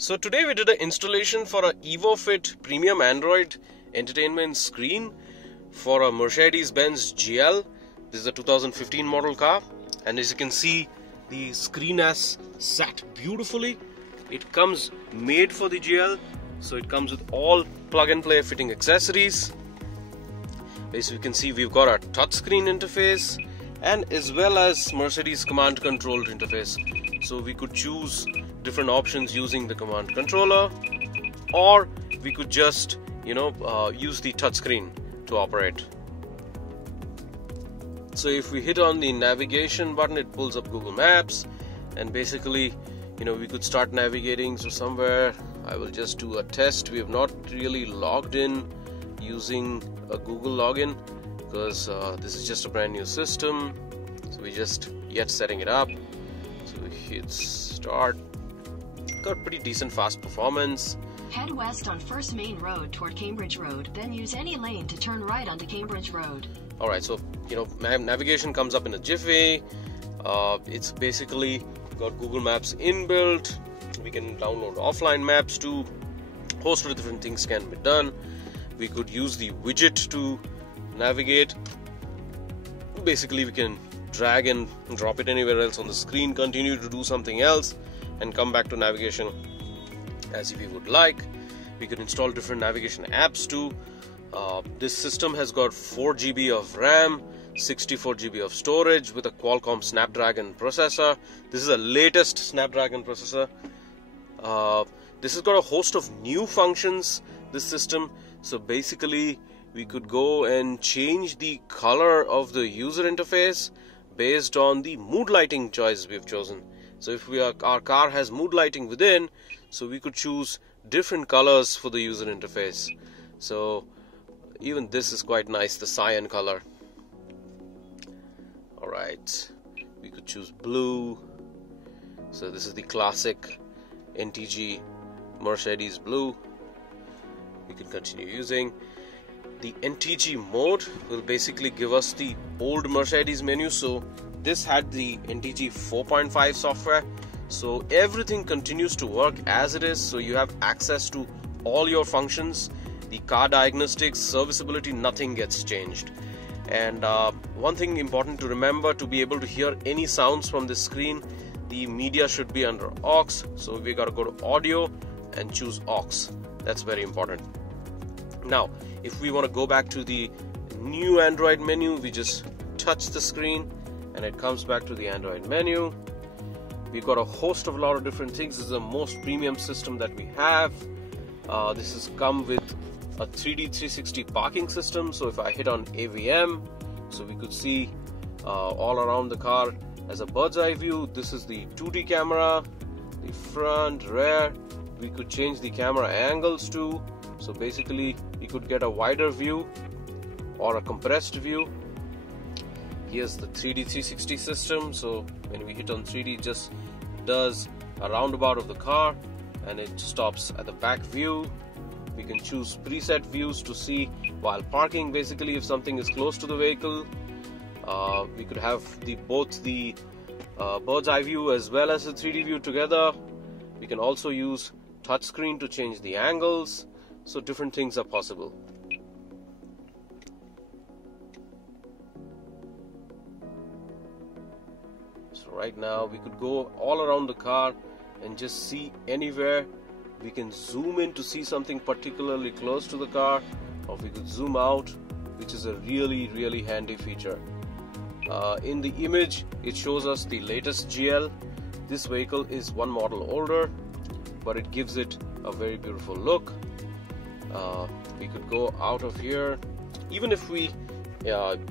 So today we did an installation for a EVO Fit premium Android entertainment screen for a Mercedes Benz GL. This is a 2015 model car, and as you can see, the screen has sat beautifully. It comes made for the GL, so it comes with all plug and play fitting accessories. As you can see, we've got our touchscreen interface and as well as Mercedes command controlled interface. So we could choose different options using the command controller, or we could just use the touchscreen to operate. So if we hit on the navigation button, it pulls up Google Maps, and basically we could start navigating. So somewhere I will just do a test. We have not really logged in using a Google login because this is just a brand new system, so we just yet setting it up. So we hit start. Got pretty decent fast performance. Head west on First Main Road toward Cambridge Road, then use any lane to turn right onto Cambridge Road. Alright, so navigation comes up in a jiffy. It's basically got Google Maps inbuilt. We can download offline maps too. Host of different things can be done. We could use the widget to navigate. Basically we can drag and drop it anywhere else on the screen, continue to do something else, and come back to navigation as if we would like. We could install different navigation apps too. This system has got 4 GB of RAM, 64 GB of storage with a Qualcomm Snapdragon processor. This is the latest Snapdragon processor. This has got a host of new functions, this system. So basically we could go and change the color of the user interface based on the mood lighting choice we've chosen. So if our car has mood lighting within, so we could choose different colors for the user interface. So even this is quite nice, the cyan color. Alright, we could choose blue. So this is the classic NTG Mercedes blue. We can continue using. The NTG mode will basically give us the old Mercedes menu. So this had the NTG 4.5 software, so everything continues to work as it is. So you have access to all your functions, the car diagnostics, serviceability, nothing gets changed. And one thing important to remember, to be able to hear any sounds from this screen, the media should be under aux. So we got to go to audio and choose aux. That's very important. Now if we want to go back to the new Android menu, we just touch the screen and it comes back to the Android menu. We've got a host of a lot of different things. This is the most premium system that we have. This has come with a 3D 360 parking system. So if I hit on AVM, so we could see all around the car as a bird's eye view. This is the 2D camera, the front, rear. We could change the camera angles too. So basically we could get a wider view or a compressed view. Here's the 3D 360 system. So when we hit on 3D, it just does a roundabout of the car and it stops at the back view. We can choose preset views to see while parking. Basically, if something is close to the vehicle, we could have both the bird's eye view as well as the 3D view together. We can also use touchscreen to change the angles. So different things are possible. So right now we could go all around the car and just see anywhere. We can zoom in to see something particularly close to the car, or we could zoom out, which is a really handy feature. In the image it shows us the latest GL. This vehicle is one model older, but it gives it a very beautiful look. We could go out of here. Even if we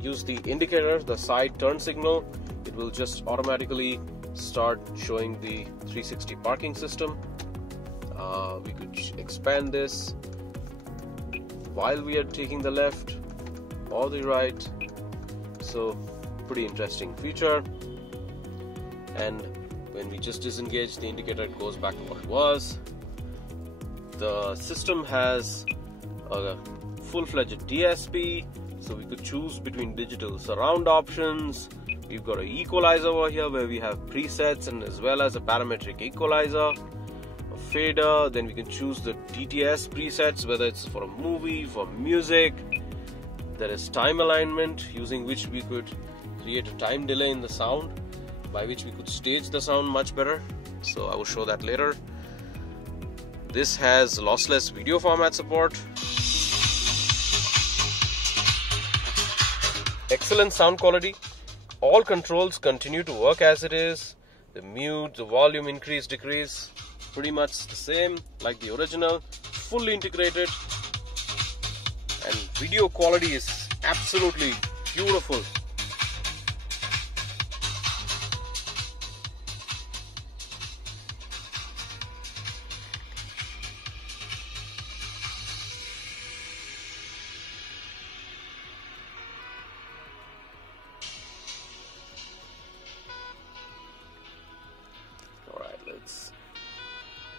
use the indicator, the side turn signal, it will just automatically start showing the 360 parking system. We could expand this while we are taking the left or the right. So pretty interesting feature. And when we just disengage the indicator, it goes back to what it was. The system has a full-fledged DSP, so we could choose between digital surround options. We've got an equalizer over here where we have presets and as well as a parametric equalizer. fader. Then we can choose the DTS presets, whether it's for a movie, for music. There is time alignment, using which we could create a time delay in the sound, by which we could stage the sound much better. So I will show that later. This has lossless video format support. Excellent sound quality. All controls continue to work as it is. The mute, the volume increase, decrease, pretty much the same like the original. Fully integrated. And video quality is absolutely beautiful.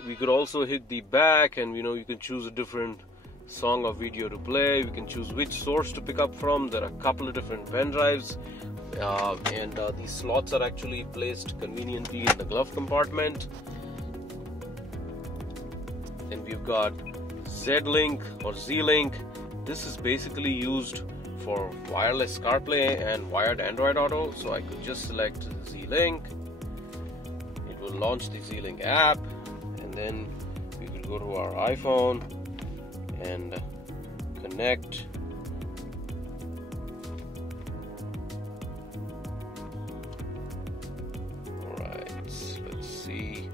We could also hit the back, and you can choose a different song or video to play. We can choose which source to pick up from. There are a couple of different pen drives, and these slots are actually placed conveniently in the glove compartment. Then we've got Z-Link or Z-Link. This is basically used for wireless CarPlay and wired Android Auto. So I could just select Z-Link. It will launch the Z-Link app. And then we will go to our iPhone and connect. Alright, let's see.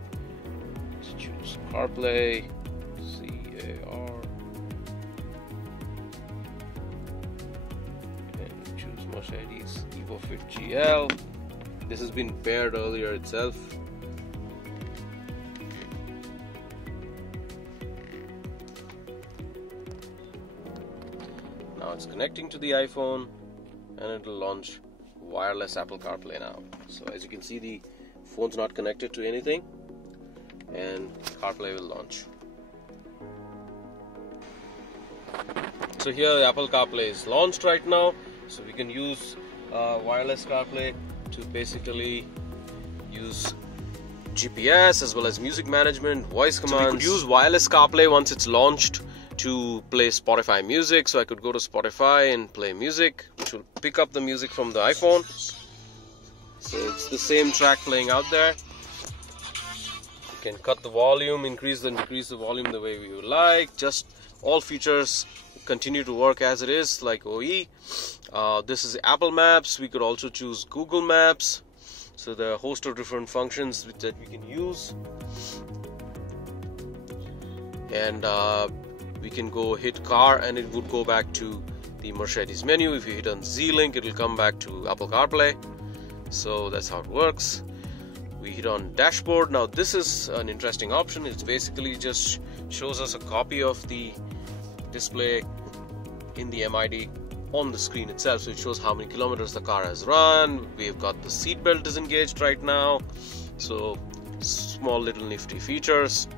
Let's choose CarPlay, C-A-R, and choose Mercedes EVO GL. This has been paired earlier itself. Now it's connecting to the iPhone, and it will launch wireless Apple CarPlay now. So as you can see, the phone's not connected to anything, and CarPlay will launch. So here the Apple CarPlay is launched right now. So we can use wireless CarPlay to basically use GPS as well as music management, voice commands. So we could use wireless CarPlay once it's launched to play Spotify music. So I could go to Spotify and play music, which will pick up the music from the iPhone. So it's the same track playing out there. You can cut the volume, increase and decrease the volume the way we would like. Just all features continue to work as it is, like OE. This is Apple Maps. We could also choose Google Maps. So there are a host of different functions that we can use. And we can go hit car, and it would go back to the Mercedes menu. If you hit on Z-Link, it will come back to Apple CarPlay. So that's how it works. We hit on dashboard. Now this is an interesting option. It's basically just shows us a copy of the display in the MID on the screen itself. So it shows how many kilometers the car has run. We've got the seat belt disengaged right now. So small little nifty features.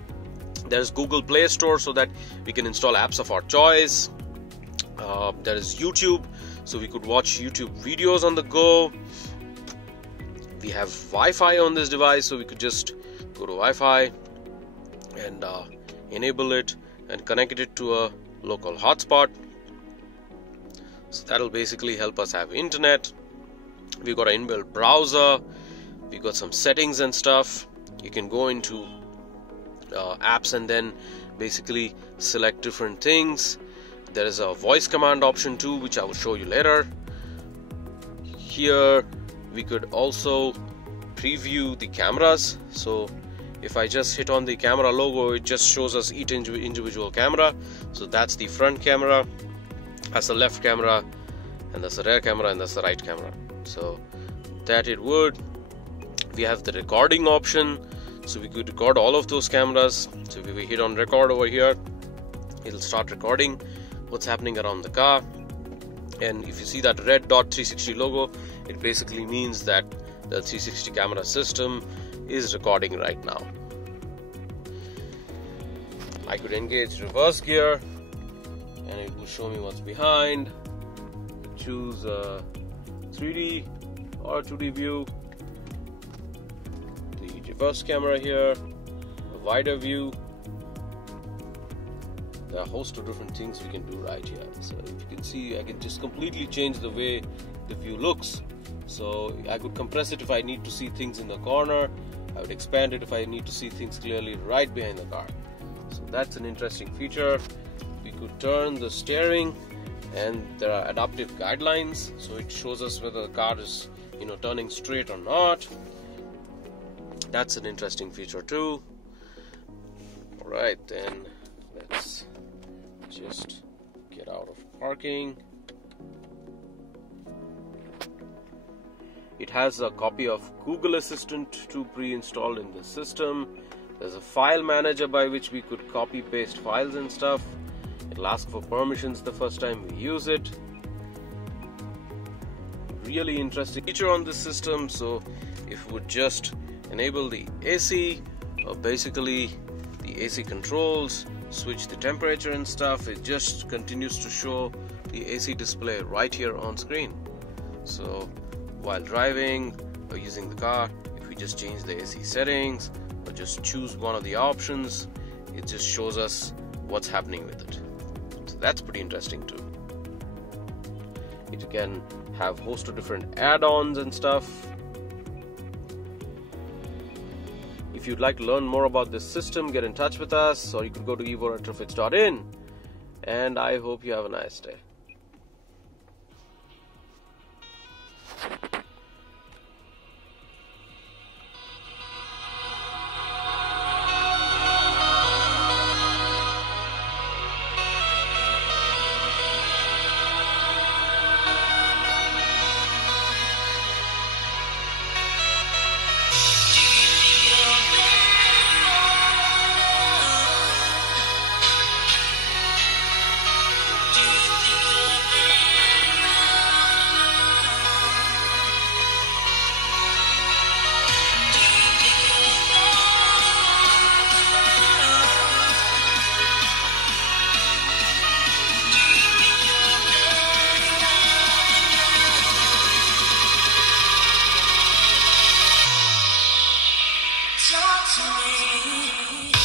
There's Google Play Store, so that we can install apps of our choice. There is YouTube, so we could watch YouTube videos on the go. We have Wi-Fi on this device, so we could just go to Wi-Fi and enable it and connect it to a local hotspot. So that'll basically help us have internet. We've got an inbuilt browser. We've got some settings and stuff. You can go into apps and then basically select different things. There is a voice command option too, which I will show you later. Here we could also preview the cameras. So if I just hit on the camera logo, it just shows us each individual camera. So that's the front camera, that's the left camera, and that's the rear camera, and that's the right camera. So that it would. We have the recording option, so we could record all of those cameras. So if we hit on record over here, it'll start recording what's happening around the car. And if you see that red dot 360 logo, it basically means that the 360 camera system is recording right now. I could engage reverse gear, and it will show me what's behind. Choose a 3D or 2D view. The reverse camera here. a wider view. There are a host of different things we can do right here. So if you can see, I can just completely change the way the view looks. So I could compress it if I need to see things in the corner. I would expand it if I need to see things clearly right behind the car. So that's an interesting feature. We could turn the steering, and there are adaptive guidelines, so it shows us whether the car is, turning straight or not. That's an interesting feature too. Alright, then let's just get out of parking. It has a copy of Google Assistant 2 pre-installed in the system. There's a file manager by which we could copy paste files and stuff. It'll ask for permissions the first time we use it. Really interesting feature on this system. So if we would just enable the AC, or basically the AC controls, switch the temperature and stuff, it just continues to show the AC display right here on screen. So while driving or using the car, if we just change the AC settings or just choose one of the options, it just shows us what's happening with it. So that's pretty interesting too. It can have a host of different add-ons and stuff. If you'd like to learn more about this system, get in touch with us, or you could go to evoretrofits.in, and I hope you have a nice day. Talk to me.